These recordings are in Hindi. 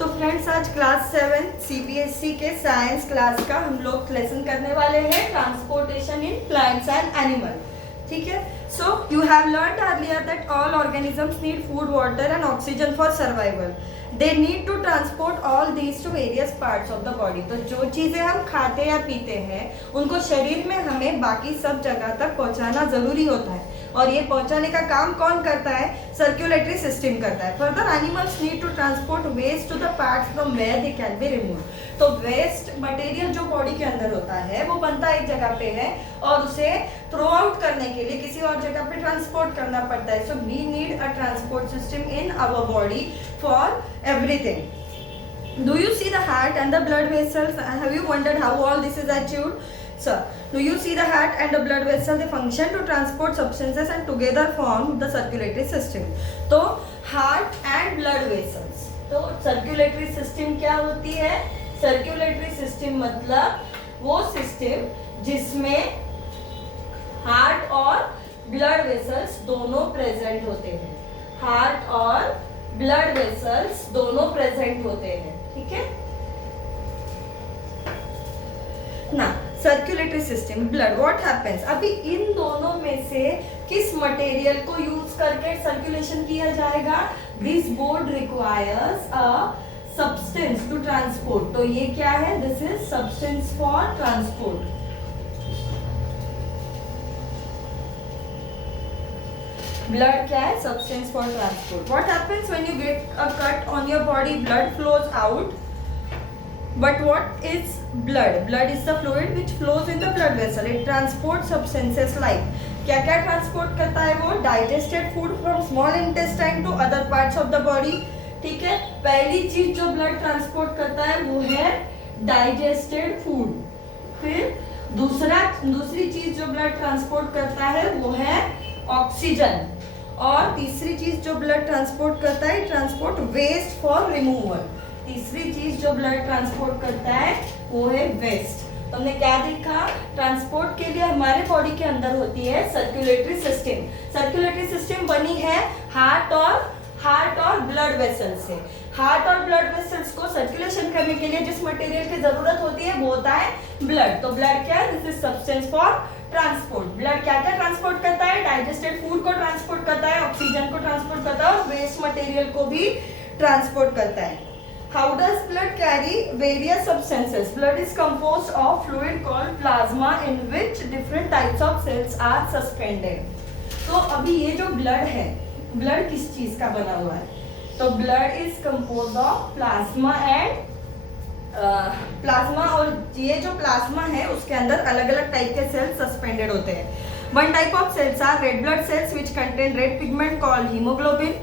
तो फ्रेंड्स आज क्लास 7 सीबीएसई के साइंस क्लास का हम लोग लेसन करने वाले हैं transportation in plants and animal. ठीक है, so you have learned earlier that all organisms need food, water and oxygen for survival. They need to transport all these to various parts of the body. तो जो चीज़ें हम खाते या पीते हैं उनको शरीर में हमें बाकी सब जगह तक पहुंचाना ज़रूरी होता है, और ये पहुंचाने का काम कौन करता है? सर्कुलेटरी सिस्टम करता है। Further animals need to transport waste to the parts from where they can be remove. तो वेस्ट मटेरियल जो बॉडी के अंदर होता है वो बनता एक जगह पे है और उसे थ्रो आउट करने के लिए किसी और जगह पे ट्रांसपोर्ट करना पड़ता है। So we need a transport system in our body for everything. Do you see the heart and the blood vessels? Have you wondered how all this is achieved? Sir, do you see the heart and the blood vessel? They function to transport substances and together form the circulatory system. तो heart and blood vessels. तो circulatory system क्या होती है? Circulatory system मतलब वो system जिसमें heart और blood vessels दोनों present होते हैं। heart और ब्लड वेसल्स दोनों प्रेजेंट होते हैं। ठीक है ना, circulatory system, blood, what happens? अभी इन दोनों में से किस मटेरियल को यूज करके सर्कुलेशन किया जाएगा? This board requires a substance to transport. तो ये क्या है? This is substance for transport. Blood क्या है? Substance for transport. What happens when you get a cut on your body? Blood flows out, but what is blood? Blood is the fluid which flows in the blood vessel. It transport substances like, क्या क्या ट्रांसपोर्ट करता है वो? Digested food from small intestine to other parts of the body. ठीक है, पहली चीज जो ब्लड ट्रांसपोर्ट करता है वो है डाइजेस्टेड फूड। फिर दूसरी चीज जो ब्लड ट्रांसपोर्ट करता है वो है ऑक्सीजन, और तीसरी चीज जो ब्लड ट्रांसपोर्ट करता है, ट्रांसपोर्ट वेस्ट फॉर रिमूवल। तीसरी चीज जो ब्लड ट्रांसपोर्ट करता है वो है वेस्ट। तो हमने क्या देखा? ट्रांसपोर्ट के लिए हमारे बॉडी के अंदर होती है सर्कुलेटरी सिस्टम। सर्कुलेटरी सिस्टम बनी है हार्ट और ब्लड वेसल से। हार्ट और ब्लड वेसल्स को सर्कुलेशन करने के लिए जिस मटेरियल की जरूरत होती है वो होता है ब्लड। तो ब्लड क्या है? This is substance for transport. Blood क्या क्या ट्रांसपोर्ट करता है? डाइजेस्टेड फूड को ट्रांसपोर्ट करता है, ऑक्सीजन को ट्रांसपोर्ट करता है और वेस्ट मटेरियल को भी ट्रांसपोर्ट करता है। How does blood carry various substances? Blood is composed of fluid called plasma in which different types of cells are suspended. तो अभी ये जो ब्लड है, ब्लड किस चीज का बना हुआ है? तो blood is composed of plasma and plasma, और ये जो प्लाज्मा है उसके अंदर अलग अलग टाइप के सेल्स सस्पेंडेड होते हैं। One type of cells are red blood cells which contain red pigment called haemoglobin.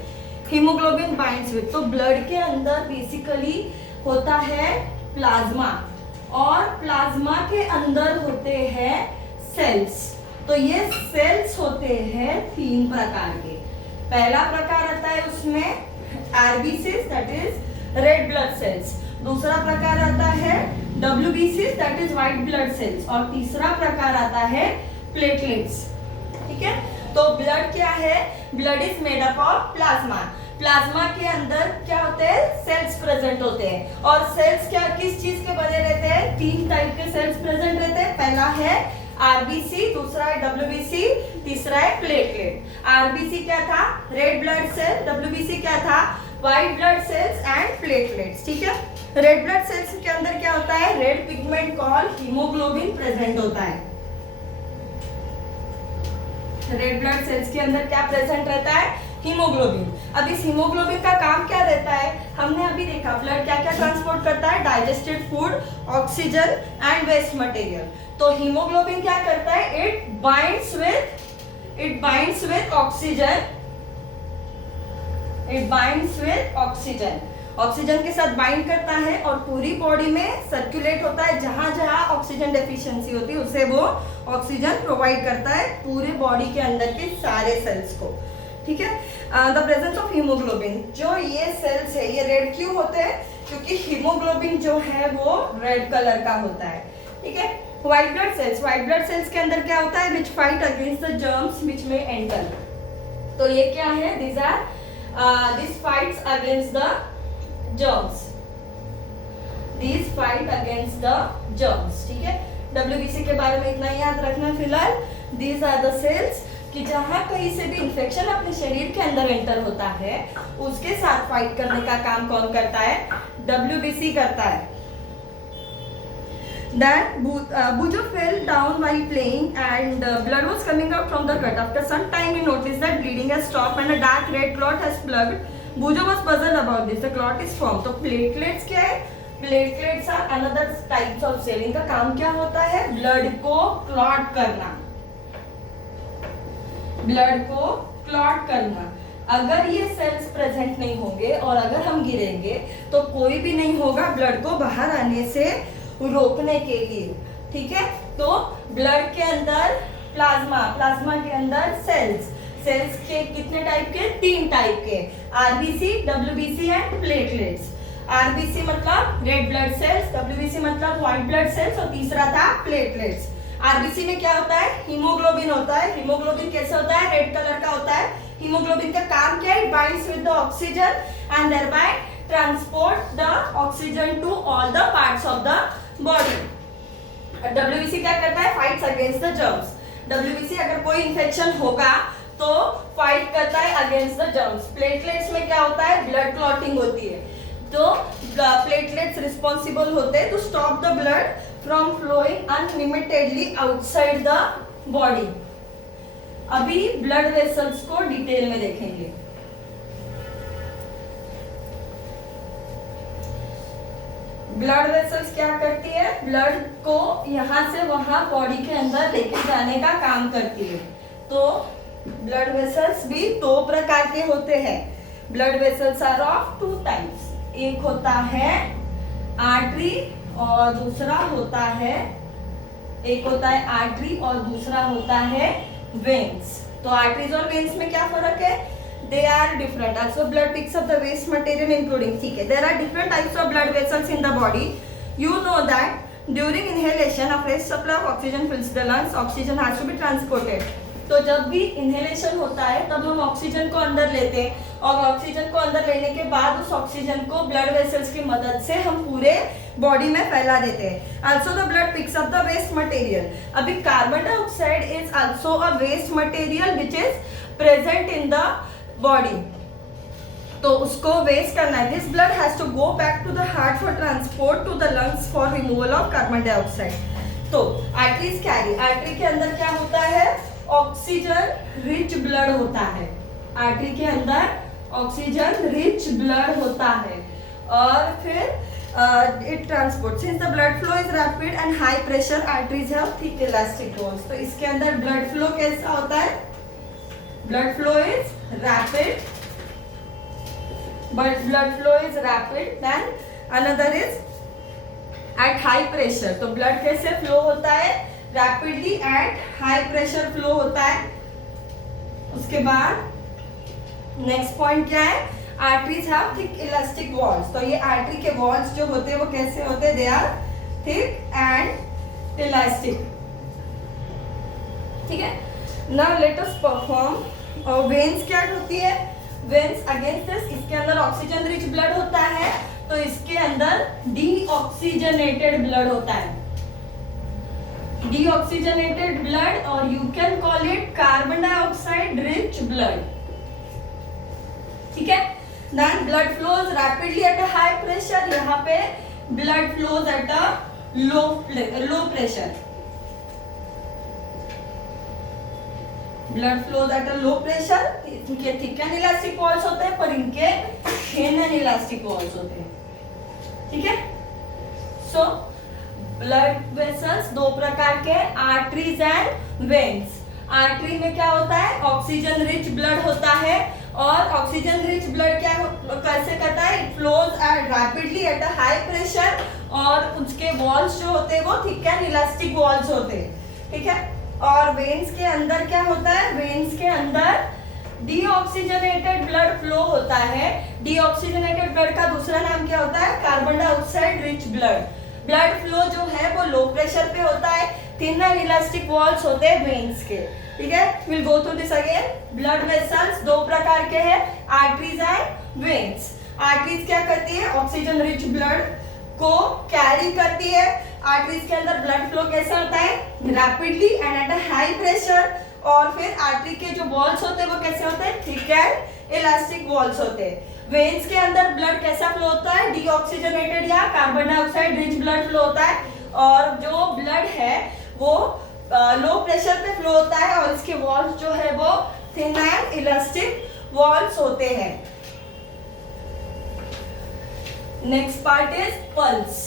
Haemoglobin binds with, तो ब्लड के अंदर बेसिकली होता है प्लाज्मा, और प्लाज्मा के अंदर होते हैं सेल्स। तो ये सेल्स होते हैं 3 प्रकार के। पहला प्रकार आता है उसमें RBCs, that is red blood sales. दूसरा प्रकार आता है WBCs, that is white blood cells, और तीसरा प्रकार आता है प्लेटलेट्स। ठीक है, तो ब्लड क्या है? Blood is made up of plasma. Plasma के अंदर क्या होते हैं? सेल्स प्रेजेंट होते हैं, और सेल्स क्या किस चीज के बने रहते हैं? 3 टाइप के सेल्स प्रेजेंट रहते हैं। पहला है आरबीसी, दूसरा है WBC, तीसरा है प्लेटलेट। आरबीसी क्या था? Red blood cell. WBC क्या था? White blood cells and platelets. ठीक है, रेड ब्लड सेल्स के अंदर क्या होता है? Red pigment called haemoglobin present होता है। रेड ब्लड सेल्स के अंदर क्या प्रेजेंट रहता है? हीमोग्लोबिन। अब इस हीमोग्लोबिन का काम क्या रहता है? हमने अभी देखा ब्लड क्या क्या ट्रांसपोर्ट करता है? Digested food, oxygen and waste material. तो हीमोग्लोबिन क्या करता है? It binds with oxygen. It binds with oxygen, oxygen के साथ बाइंड करता है और पूरी बॉडी में सर्कुलेट होता है। जहां जहां ऑक्सीजन डेफिशिएंसी होती है उसे वो ऑक्सीजन प्रोवाइड करता है पूरे बॉडी के अंदर के सारे सेल्स को। ठीक है, द प्रेजेंस ऑफ हीमोग्लोबिन, जो ये सेल्स है ये रेड क्यों होते हैं? क्योंकि हीमोग्लोबिन जो है वो रेड कलर का होता है। ठीक है, व्हाइट ब्लड सेल्स के अंदर क्या होता है? विच फाइट अगेंस्ट द जर्म्स विच में एंटर। तो ये क्या है? This fights against the germs। these fight against the germs. ठीक है, WBC के बारे में इतना याद रखना फिलहाल. These are the cells कि जहाँ कहीं से भी इन्फेक्शन अपने शरीर के अंदर एंटर होता है उसके साथ फाइट करने का काम कौन करता है? WBC करता है. Then Bujo fell down while playing and blood was coming out from the cut. After some time he noticed that bleeding has stopped and a dark red clot has plugged. Bujo was puzzled about this. The clot is formed. तो platelets क्या है? Platelets are another types of cell. इनका काम क्या होता है? ब्लड को क्लॉट करना. ब्लड को क्लॉट करना. अगर ये सेल्स प्रेजेंट नहीं होंगे और अगर हम गिरेंगे तो कोई भी नहीं होगा ब्लड को बाहर आने से रोकने के लिए. ठीक है, तो ब्लड के अंदर प्लाज्मा, प्लाज्मा के अंदर सेल्स, सेल्स के कितने टाइप के? 3 टाइप के, RBC, WBC and platelets. RBC मतलब रेड ब्लड सेल्स, डब्ल्यूबीसी मतलब व्हाइट ब्लड सेल्स और तीसरा था प्लेटलेट्स. आरबीसी में क्या होता है? हीमोग्लोबिन होता है. हीमोग्लोबिन कैसे होता है? रेड कलर का होता है. हीमोग्लोबिन का काम क्या है? It binds with the oxygen and thereby transport the oxygen to all the parts of the body. WBC क्या करता है? Fights against the germs. WBC अगर कोई इन्फेक्शन होगा तो फाइट करता है अगेंस्ट द जर्म्स. प्लेटलेट्स में क्या होता है? ब्लड क्लॉटिंग होती है. तो प्लेटलेट्स रिस्पॉन्सिबल होते हैं to stop the blood from flowing unlimitedly outside the body. अभी ब्लड वेसल्स को डिटेल में देखेंगे. ब्लड वेसल्स क्या करती है? ब्लड को यहाँ से वहां बॉडी के अंदर लेके जाने का काम करती है. तो ब्लड वेसल्स भी 2 प्रकार के होते हैं. Blood vessels are of 2 types. एक होता है आर्टरी और दूसरा होता है, एक होता है आर्टरी और दूसरा होता है वेन्स. तो आर्टरीज और वेन्स में क्या फर्क है? They are different. Also, blood picks up the waste material, including. ठीक है, there are different types of blood vessels in the body. You know that during inhalation, a fresh supply of oxygen fills the lungs. Oxygen has to be transported. तो जब भी इनहेलेशन होता है तब हम ऑक्सीजन को अंदर लेते हैं और ऑक्सीजन को अंदर लेने के बाद उस ऑक्सीजन को ब्लड वेसल्स की मदद से हम पूरे बॉडी में फैला देते हैं. Also the blood picks up the waste material. अभी carbon dioxide is also a waste material which is present in the body. तो उसको वेस्ट करना है. This blood has to go back to the heart for transport to the lungs for removal of carbon dioxide. तो आर्टरीज कैरी, आर्टरी के अंदर क्या होता है? ऑक्सीजन रिच ब्लड होता है. आर्टरी के अंदर ऑक्सीजन रिच ब्लड होता है और फिर it transport. Since the blood flow is rapid and high pressure, arteries have thick elastic walls. तो इसके अंदर ब्लड फ्लो कैसा होता है? Blood flow is rapid, but blood flow is rapid. Then another is at high pressure. तो blood कैसे flow होता है? Rapidly at high pressure flow होता है. उसके बाद next point क्या है? Arteries have thick elastic walls. तो ये artery के walls जो होते हैं वो कैसे होते हैं? They are thick and elastic. ठीक है. Now let us perform. और वेन्स क्या होती है? वेन्स अगेंस्ट दिस, इसके अंदर ऑक्सीजन रिच ब्लड होता है तो इसके अंदर डीऑक्सीजनेटेड ब्लड होता है. डीऑक्सीजनेटेड ब्लड और you can call it carbon dioxide rich blood. ठीक है. Then blood flows rapidly at a high pressure. यहाँ पे blood flows at a low pressure. Blood flows at a low pressure. इनके थिक एंड इलास्टिक वॉल्स होते हैं पर इनके थिन एंड इलास्टिक वॉल्स होते हैं. ठीक है. सो ब्लड वेसल्स 2 प्रकार के, आर्टरीज एंड वेन्स. आर्टरी में क्या होता है? ऑक्सीजन रिच ब्लड होता है और ऑक्सीजन रिच ब्लड क्या कैसे करता है? It flows rapidly at a high pressure और उसके वॉल्स जो होते हैं वो थिक एंड इलास्टिक वॉल्स होते हैं. ठीक है. और वेन्स के अंदर क्या होता है? वेन्स के अंदर डीऑक्सीजनेटेड ब्लड फ्लो होता है. डीऑक्सीजनेटेड ब्लड का दूसरा नाम क्या होता है? Carbon dioxide rich blood. Blood flow जो है वो लो प्रेशर पे होता है. थिन एंड इलास्टिक वॉल्स होते हैं वेन्स के. ठीक है. Will go through this again. Blood vessels 2 प्रकार के हैं, आर्टरीज एंड वेन्स. आर्टरीज क्या करती है? ऑक्सीजन रिच ब्लड को कैरी करती है। आर्टरीज के अंदर ब्लड फ्लो कैसा होता है, rapidly and eight a high pressure. और फिर आर्टरी के जो वॉल्स होते हैं वो कैसे होते हैं, थिक एंड इलास्टिक वॉल्स होते हैं। वेन्स के अंदर ब्लड कैसा फ्लो होता है, डीऑक्सीजनेटेड या carbon dioxide rich blood flow होता है। और जो ब्लड है वो लो प्रेशर पे फ्लो होता है और इसके वॉल्स जो है वो थिन एंड इलास्टिक वॉल्स होते हैं। Next part is pulse.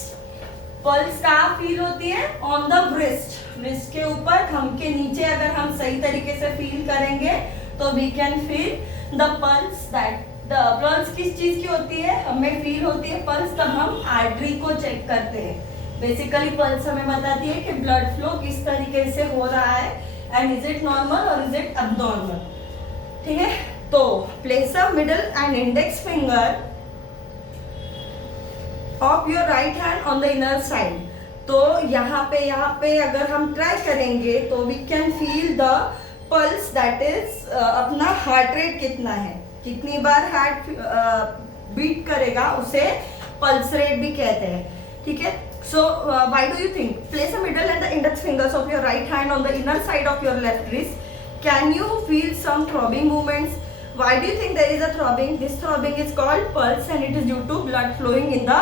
Pulse कहाँ फील होती है, ऑन द ब्रेस्ट, ब्रेस्ट के ऊपर, थंब के नीचे। अगर हम सही तरीके से फील करेंगे तो we can feel the pulse. That the pulse किस चीज की होती है, हमें फील होती है पल्स तब हम आर्टरी को चेक करते हैं। बेसिकली पल्स हमें बताती है कि ब्लड फ्लो किस तरीके से हो रहा है एंड इज इट नॉर्मल और इज इट अबनॉर्मल। ठीक है, तो place a middle and index finger of your right hand on the inner side. तो यहाँ पे अगर हम ट्राई करेंगे तो we can feel the pulse, that is अपना हार्ट रेट कितना है, कितनी बार हार्ट बीट करेगा उसे पल्स रेट भी कहते हैं। ठीक है, so why do you think, place a middle and the index fingers of your right hand on the inner side of your left wrist. Can you feel some throbbing movements? Why do you think there is a throbbing? This throbbing is called pulse and it is due to blood flowing in the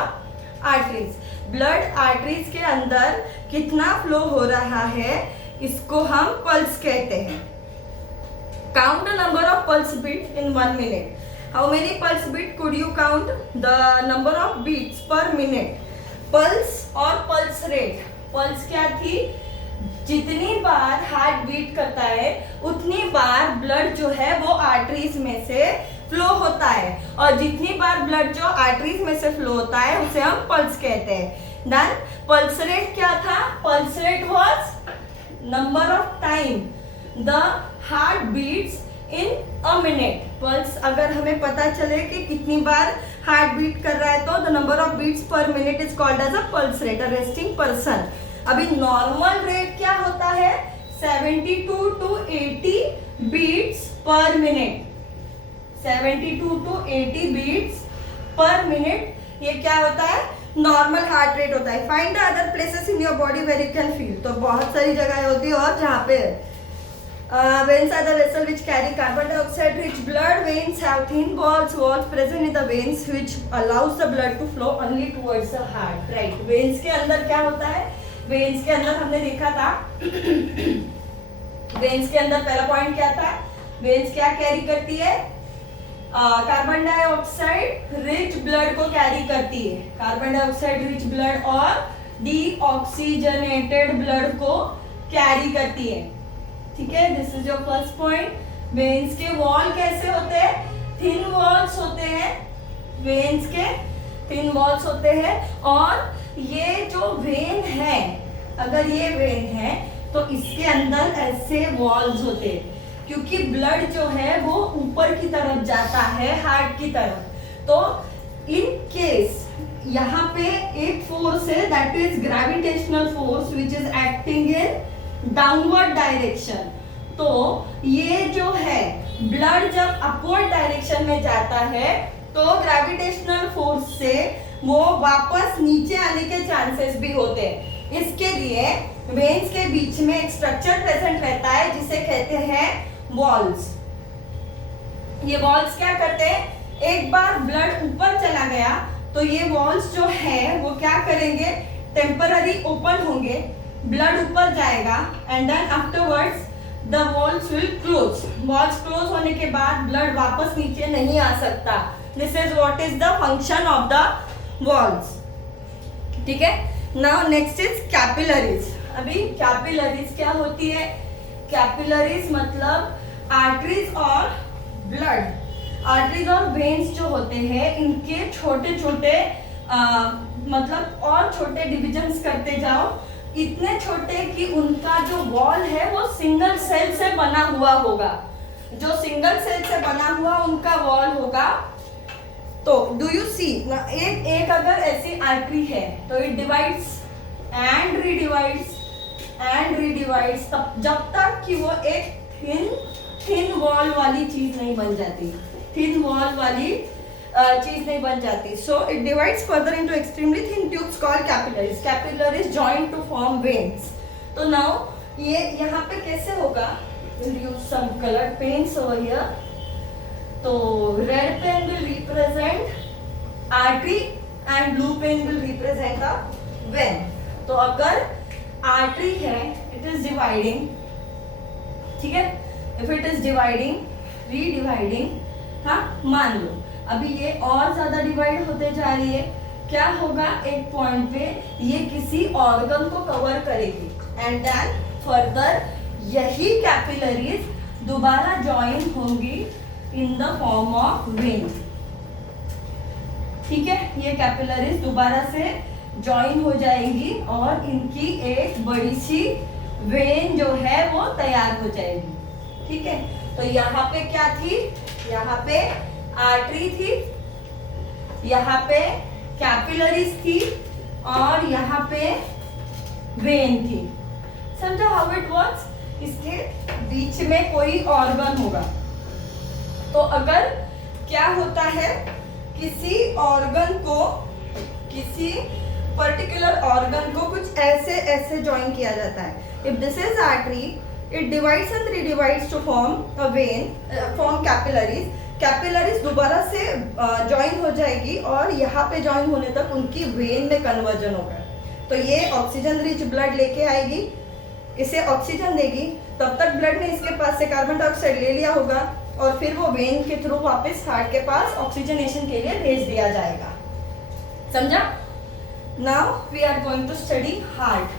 arteries. Blood arteries के अंदर कितना फ्लो हो रहा है इसको हम पल्स कहते हैं। Count the number of pulse beat in 1 minute. How many pulse beat could you count? The number of beats per minute. Pulse और pulse rate. Pulse क्या थी, जितनी बार हार्ट बीट करता है उतनी बार ब्लड जो है वो आर्टरीज में से फ्लो होता है, और जितनी बार ब्लड जो आर्टरीज में से फ्लो होता है उसे हम पल्स कहते हैं। देन पल्स रेट क्या था, pulse rate was number of time the heart beats in a minute. Pulse अगर हमें पता चले कि कितनी बार हार्ट बीट कर रहा है तो the number of beats per minute is called as a pulse rate, a resting person. अभी नॉर्मल रेट क्या होता है, 72 to 80 beats per minute, 72 to 80 beats per minute, ये क्या होता है, नॉर्मल हार्ट रेट होता है। Find the other places in your body where you can feel. तो बहुत सारी जगह होती है और जहाँ पे veins are the vessel which carry carbon dioxide rich blood. Veins have thin walls present in the veins which allows the blood to flow only towards the heart. Right, veins के अंदर क्या होता है, वेन्स के अंदर हमने देखा था वेन्स के अंदर पहला पॉइंट क्या था, वेन्स क्या कैरी करती है, कार्बन डाइऑक्साइड रिच ब्लड को कैरी करती है, कार्बन डाइऑक्साइड रिच ब्लड और डीऑक्सीजनेटेड ब्लड को कैरी करती है। ठीक है, this is your first point. Veins के वॉल कैसे होते हैं, थिन वॉल्स होते हैं, वेन्स के थिन वॉल्स होते हैं। और ये जो वेन है, अगर ये वेन है तो इसके अंदर ऐसे वॉल्स होते हैं, क्योंकि ब्लड जो है वो ऊपर की तरफ जाता है हार्ट की तरफ। तो इन केस यहाँ पे एक फोर्स है, that is gravitational force which is acting in downward direction. तो ये जो है ब्लड जब अपवर्ड डायरेक्शन में जाता है तो ग्रेविटेशनल फोर्स से वो वापस नीचे आने के चांसेस भी होते हैं। इसके लिए वेन्स के बीच में एक स्ट्रक्चर प्रेजेंट रहता है जिसे कहते हैं वॉल्स। ये वॉल्स क्या करते हैं, एक बार ब्लड ऊपर चला गया तो ये वॉल्स जो है वो क्या करेंगे, टेम्पररी ओपन होंगे, ब्लड ऊपर जाएगा and then afterwards the walls will close. Walls close होने के बाद ब्लड वापस नीचे नहीं आ सकता। This is what is the function of the walls. ठीक है, नाउ नेक्स्ट इज कैपिलरीज। अभी कैपिलरीज क्या होती है, कैपिलरीज मतलब आर्टरीज और ब्लड, आर्टरीज और वेन्स जो होते हैं इनके छोटे छोटे मतलब और छोटे डिविजन्स करते जाओ, इतने छोटे कि उनका जो वॉल है वो सिंगल सेल से बना हुआ होगा, जो सिंगल सेल से बना हुआ उनका वॉल होगा। तो डू यू सी, एक अगर ऐसी आर्टरी है तो इट डिवाइड्स एंड रीडिवाइड्स तब जब तक कि वो एक थिन वॉल वाली चीज नहीं बन जाती। थिन वॉल वाली चीज नहीं बन जाती. So it divides further into extremely thin tubes called capillaries. Capillaries join to form veins. तो नाउ ये यहाँ पे कैसे होगा? Use some colour pens over here. तो red pen will represent artery and blue pen will represent the vein. तो अगर आर्टरी है, इट इज डिवाइडिंग, ठीक है. If it is dividing, redividing, हाँ मान लो अभी ये और ज्यादा डिवाइड होते जा रही है. क्या होगा? एक पॉइंट पे ये किसी ऑर्गन को कवर करेगी एंड देन फर्दर यही कैपिलरीज दोबारा ज्वाइन होंगी in the form of when. ठीक है, ये कैपिलरीज दोबारा से ज्वाइन हो जाएंगी और इनकी एक बड़ी सी वेन जो है वो तैयार हो जाएगी. ठीक है, तो यहाँ पे क्या थी? यहाँ पे आर्टरी थी, यहाँ पे कैपिलरीज थी और यहाँ पे वेन थी. समझो हाउ इट वर्क्स? इसके बीच में कोई ऑर्गन होगा. तो अगर क्या होता है, किसी ऑर्गन को, किसी पर्टिकुलर ऑर्गन को कुछ ऐसे ऐसे ज्वाइन किया जाता है. If this is artery, it divides and redivides to form a vein, form capillaries. Capillaries दोबारा से ज्वाइन हो जाएगी और यहाँ पे ज्वाइन होने तक उनकी वेन में कन्वर्जन होगा. तो ये ऑक्सीजन रिच ब्लड लेके आएगी, इसे ऑक्सीजन देगी. तब तक ब्लड ने इसके पास से कार्बन डाइऑक्साइड ले लिया होगा और फिर वो वेन के थ्रू वापस हार्ट के पास ऑक्सीजनेशन के लिए भेज दिया जाएगा. समझा? Now we are going to study heart.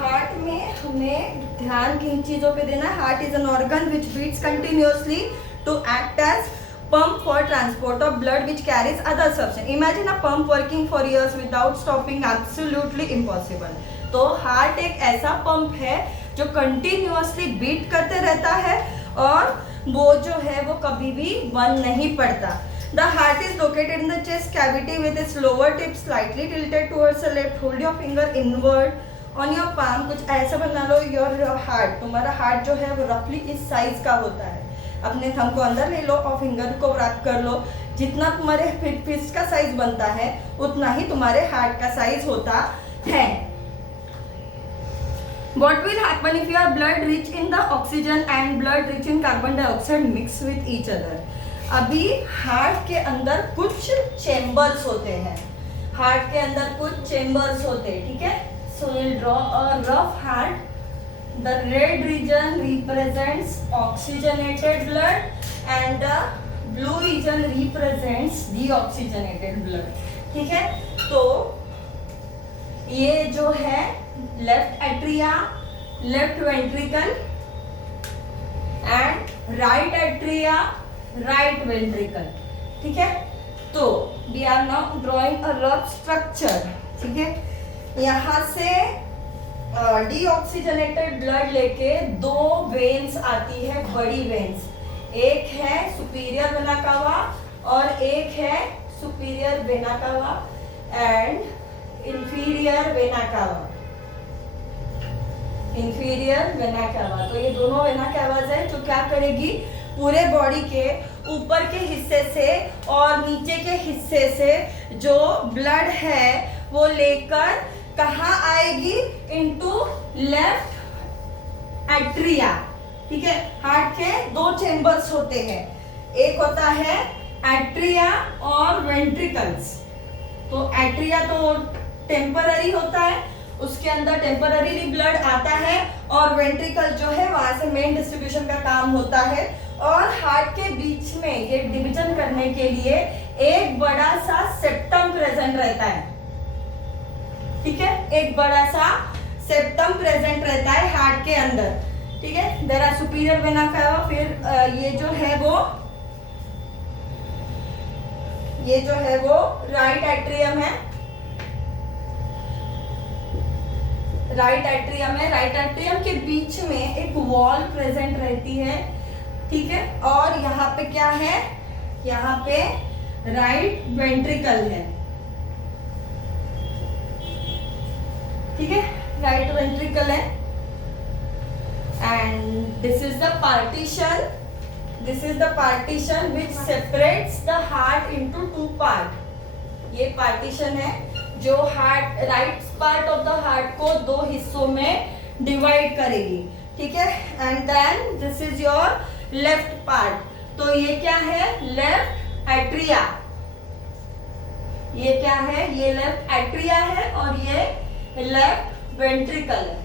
Heart में हमें ध्यान किन चीजों पे देना है? Heart is an organ which beats continuously to act as pump for transport of blood which carries other substance. Imagine a pump working for years without stopping, absolutely impossible. तो हार्ट एक ऐसा पंप है जो कंटिन्यूअसली बीट करते रहता है और वो जो है वो कभी भी बंद नहीं पड़ता. The heart is located in the chest cavity with its lower tip slightly tilted towards the left. Hold your finger inward on your palm. कुछ ऐसा बना लो. Your heart, तुम्हारा हार्ट जो है वो रफली इस साइज का होता है. अपने थंब को अंदर ले लो और फिंगर को रैप कर लो. जितना तुम्हारे फिस्ट का साइज बनता है उतना ही तुम्हारे हार्ट का साइज होता है. What will happen if your blood rich in the oxygen and blood rich in carbon dioxide mix with each other? अभी हार्ट के अंदर कुछ चेम्बर्स होते हैं. हार्ट के अंदर कुछ चेम्बर्स होते हैं. ठीक है, so we'll draw a rough heart. The red region represents oxygenated blood and the blue region represents deoxygenated blood. ठीक है, तो ये जो है left atria, left ventricle and right atria, right ventricle. ठीक है, तो we are now drawing a rough structure. ठीक है, यहाँ से डीऑक्सीजनेटेड ब्लड लेके दो वेन्स आती है, बड़ी वेन्स. एक है सुपीरियर वेना कावा और एक है superior vena cava and inferior vena cava. Inferior vena cava. तो ये दोनों वेना कावाज है जो क्या करेगी, पूरे बॉडी के ऊपर के हिस्से से और नीचे के हिस्से से जो ब्लड है वो लेकर कहाँ आएगी? Into left atria. ठीक है, हार्ट के दो चेम्बर्स होते हैं. एक होता है एट्रिया और वेंट्रिकल्स. तो एट्रिया तो टेम्पररी होता है, उसके अंदर टेम्पररी ब्लड आता है और वेंट्रिकल जो है वहां से मेन डिस्ट्रीब्यूशन का काम होता है. और हार्ट के बीच में ये डिवीजन करने के लिए एक बड़ा सा सेप्टम प्रेजेंट रहता है. ठीक है, एक बड़ा सा सेप्टम प्रेजेंट रहता है हार्ट के अंदर. ठीक है, there are superior vena cava. फिर ये जो है वो राइट एट्रियम है. राइट एट्रियम है. राइट एट्रियम के बीच में एक वॉल प्रेजेंट रहती है. ठीक है, और यहाँ पे क्या है? यहाँ पे राइट वेंट्रिकल है, ठीक है, राइट वेंट्रिकल है। And this is the partition, this is the partition which separates the heart into two part. ये पार्टीशन है जो heart, right part of the heart को दो हिस्सों में डिवाइड करेगी, ठीक है। And then this is your left part. तो ये क्या है, लेफ्ट एट्रिया, ये क्या है, ये लेफ्ट एट्रिया है और ये लेफ्ट वेंट्रिकल है,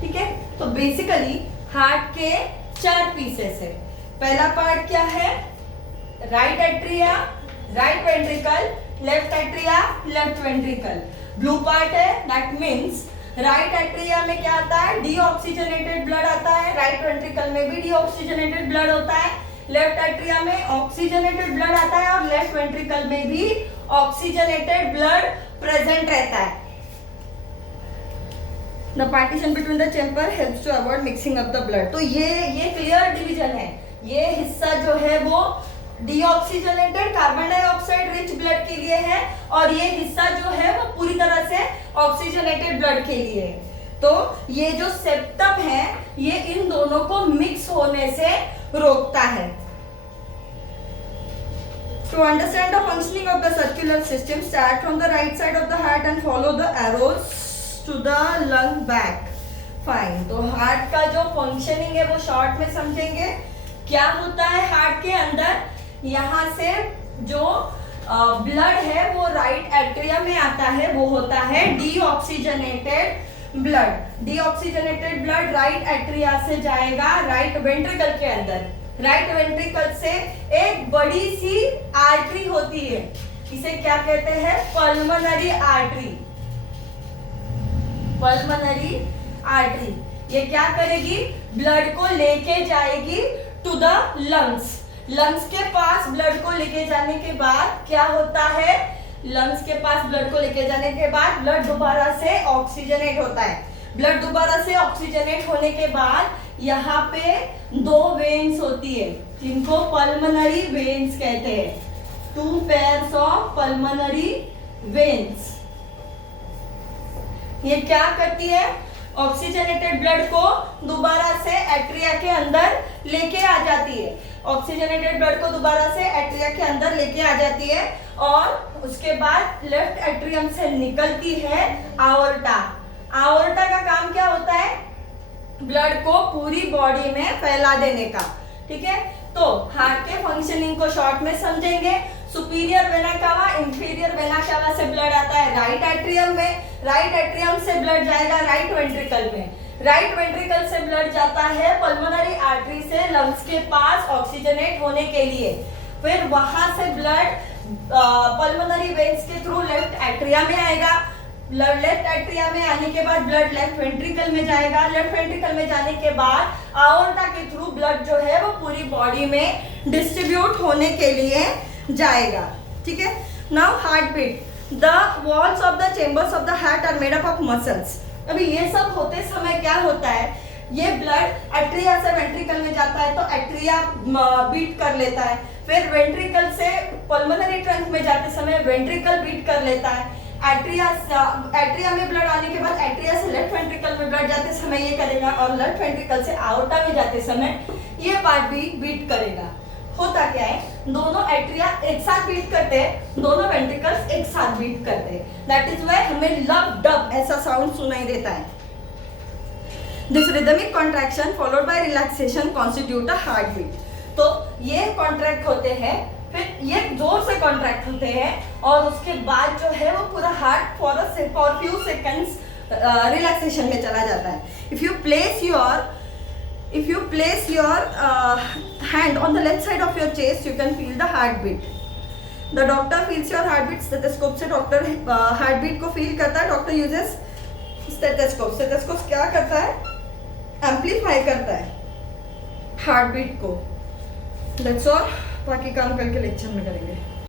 ठीक है। तो बेसिकली हार्ट के 4 पीसेस है। पहला पार्ट क्या है, right atria, right ventricle, left atria, left ventricle. Blue part है, दैट मीन्स राइट एट्रिया में क्या आता है, डीऑक्सीजनेटेड ब्लड आता है, राइट वेंट्रिकल में भी डीऑक्सीजनेटेड ब्लड होता है, लेफ्ट एट्रिया में ऑक्सीजनेटेड ब्लड आता है और लेफ्ट वेंट्रिकल में भी ऑक्सीजनेटेड ब्लड प्रेजेंट रहता है। The partition between the chamber helps to avoid mixing up the blood. तो ये क्लियर डिवीजन है। ये हिस्सा जो है वो deoxygenated carbon dioxide rich blood के लिए है और ये हिस्सा जो है वो पूरी तरह से ऑक्सीजनेटेड ब्लड के लिए है। तो ये जो सेप्टम है ये इन दोनों को मिक्स होने से रोकता है। To understand the functioning of the circular system, start from the right side of the heart and follow the arrows to the lung back. Fine. तो हार्ट का जो फंक्शनिंग है वो शॉर्ट में समझेंगे। क्या होता है हार्ट के अंदर, यहाँ से जो ब्लड है वो राइट एट्रिया में आता है, वो होता है deoxygenated blood. Deoxygenated blood right atria से जाएगा राइट वेंट्रिकल के अंदर। राइट वेंट्रिकल से एक बड़ी सी आर्टरी होती है, इसे क्या कहते हैं, पल्मोनरी आर्टरी। पल्मोनरी आर्टरी ये क्या करेगी, ब्लड को लेके जाएगी टू द लंग्स। लंग्स के पास ब्लड को लेके जाने के बाद क्या होता है, लंग्स के पास ब्लड को लेके जाने के बाद ब्लड दोबारा से ऑक्सीजनेट होता है। ब्लड दोबारा से ऑक्सीजनेट होने के बाद यहाँ पे 2 वेन्स होती है जिनको पल्मोनरी वेन्स कहते हैं। 2 पेयर्स ऑफ पल्मोनरी वेन्स। ये क्या करती है, ऑक्सीजनेटेड ब्लड को दोबारा से एट्रिया के अंदर लेके आ जाती है। ऑक्सीजनेटेड ब्लड को दोबारा से एट्रिया के अंदर लेके आ जाती है और उसके बाद लेफ्ट एट्रियम से निकलती है आवर्टा। आवर्टा का काम क्या होता है, ब्लड को पूरी बॉडी में फैला देने का, ठीक है। तो हार्ट के फंक्शनिंग को शॉर्ट में समझेंगे। Superior vena cava, inferior vena cava से ब्लड आता है राइट एट्रियम में, राइट एट्रियम से ब्लड जाएगा राइट वेंट्रिकल में, राइट वेंट्रिकल से ब्लड जाता है पल्मोनरी आर्टरी से लंग्स के पास ऑक्सीजनेट होने के लिए। फिर वहां से ब्लड पल्मोनरी वेन्स के थ्रू लेफ्ट एट्रिया में आएगा। लेफ्ट एट्रिया में आने के बाद ब्लड लेफ्ट वेंट्रिकल में जाएगा। लेफ्ट वेंट्रिकल में जाने के बाद आवर्टा के थ्रू ब्लड जो है वो पूरी बॉडी में डिस्ट्रीब्यूट होने के लिए जाएगा, ठीक है। Now heart beat. The walls of the chambers of the heart are made up of muscles. अभी ये सब होते समय क्या होता है, ये ब्लड एट्रिया से वेंट्रिकल में जाता है तो एट्रिया बीट कर लेता है, फिर वेंट्रिकल से पल्मोनरी ट्रंक में जाते समय वेंट्रिकल बीट कर लेता है। एट्रिया में ब्लड आने के बाद एट्रिया से लेफ्ट वेंट्रिकल में ब्लड जाते समय ये करेगा और लेफ्ट वेंट्रिकल से आवर्टा में जाते समय ये पार्ट भी बीट करेगा। होता क्या है, दोनों एट्रिया एक साथ बीट करते हैं, दोनों वेंट्रिकल्स एक साथ बीट करते हैं। दैट इज व्हाई हमें लव डब ऐसा साउंड सुनाई देता है। This rhythmic contraction followed by relaxation constitute a heart beat. तो ये कॉन्ट्रैक्ट होते हैं, फिर ये जोर से कॉन्ट्रैक्ट होते हैं और उसके बाद जो है वो पूरा heart for few seconds relaxation में चला जाता है। If you place your hand on the left side of your chest, you can feel the heartbeat. The doctor feels your heartbeat. Stethoscope से डॉक्टर heartbeat को फील करता है। Doctor uses stethoscope. Stethoscope क्या करता है, एम्पलीफाई करता है हार्टबीट को। That's all. बाकी काम कल के लेक्चर में करेंगे।